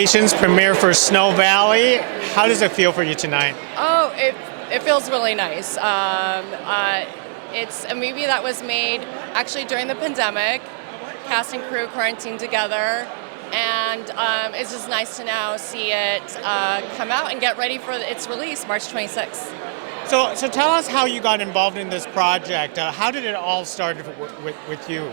congratulations, premiere for Snow Valley. How does it feel for you tonight? Oh, it feels really nice. It's a movie that was made actually during the pandemic, cast and crew quarantined together, and it's just nice to now see it come out and get ready for its release, March 26th. So tell us how you got involved in this project. How did it all start with you?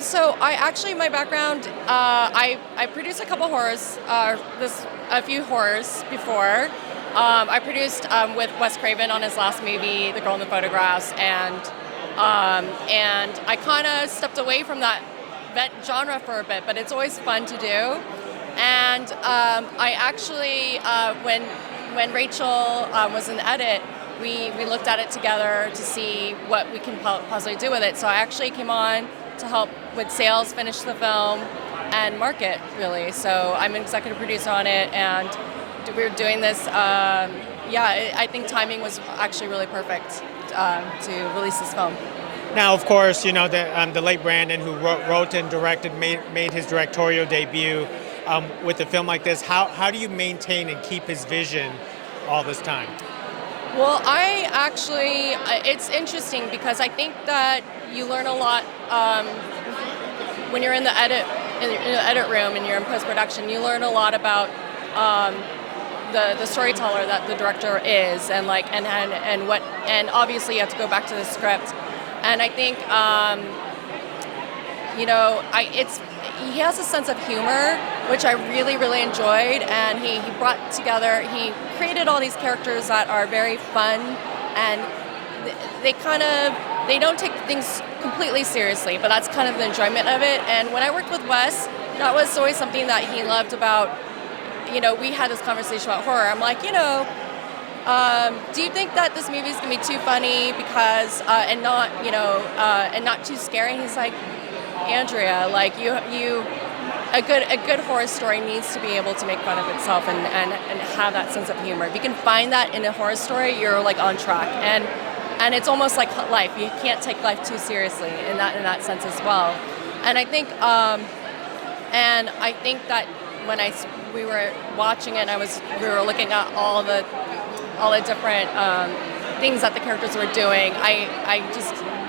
So my background, I produced a couple horrors, a few horrors before. I produced with Wes Craven on his last movie, The Girl in the Photographs, and I kind of stepped away from that genre for a bit, but it's always fun to do. And I actually, when Rachel was in edit, we looked at it together to see what we can possibly do with it. So I actually came on to help with sales, finish the film, and market, really. So I'm an executive producer on it, and we're doing this. I think timing was actually really perfect to release this film. Now, of course, you know the late Brandon, who wrote and directed, made his directorial debut with a film like this. How do you maintain and keep his vision all this time? Well, it's interesting because I think that you learn a lot when you're in the edit room and you're in post-production. You learn a lot about the storyteller that the director is, and obviously you have to go back to the script. And I think he has a sense of humor, which I really, really enjoyed, and he created all these characters that are very fun, and they don't take things completely seriously, but that's kind of the enjoyment of it. And when I worked with Wes, that was always something that he loved about, we had this conversation about horror. I'm like, do you think that this movie is gonna be too funny because and not too scary? And he's like, Andrea, like a good horror story needs to be able to make fun of itself and have that sense of humor. If you can find that in a horror story, you're like on track. And it's almost like life. You can't take life too seriously in that sense as well. And I think that when we were watching it, we were looking at all the different things that the characters were doing.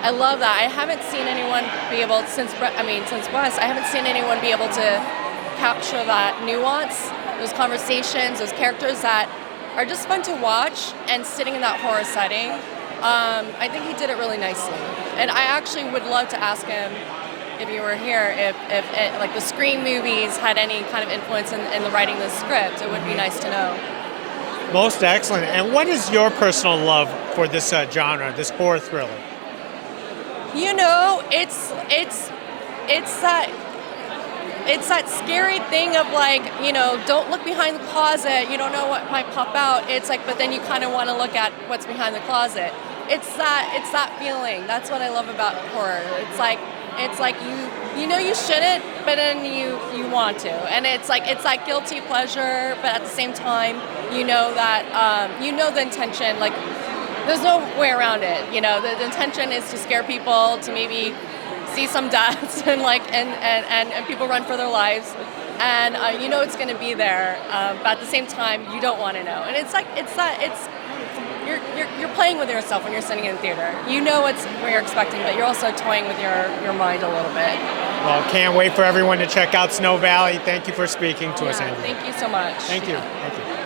I love that. I haven't seen anyone be able since Wes. I haven't seen anyone be able to capture that nuance, those conversations, those characters that are just fun to watch and sitting in that horror setting. I think he did it really nicely, and I actually would love to ask him, if you were here, if like the Scream movies had any kind of influence in the writing of the script. It would be nice to know. Most excellent. And what is your personal love for this genre, this horror thriller? It's that scary thing of like, don't look behind the closet. You don't know what might pop out. It's like, but then you kind of want to look at what's behind the closet. It's that feeling. That's what I love about horror. It's like you shouldn't, but then you want to, and it's like guilty pleasure, but at the same time, that the intention. Like, there's no way around it. The intention is to scare people, to maybe see some deaths and people run for their lives, and it's going to be there, but at the same time you don't want to know. And you're playing with yourself when you're sitting in the theater. You know what you're expecting, but you're also toying with your mind a little bit. Well, can't wait for everyone to check out Snow Valley. Thank you for speaking to us, Andrea. Thank you so much. Thank you. Thank you.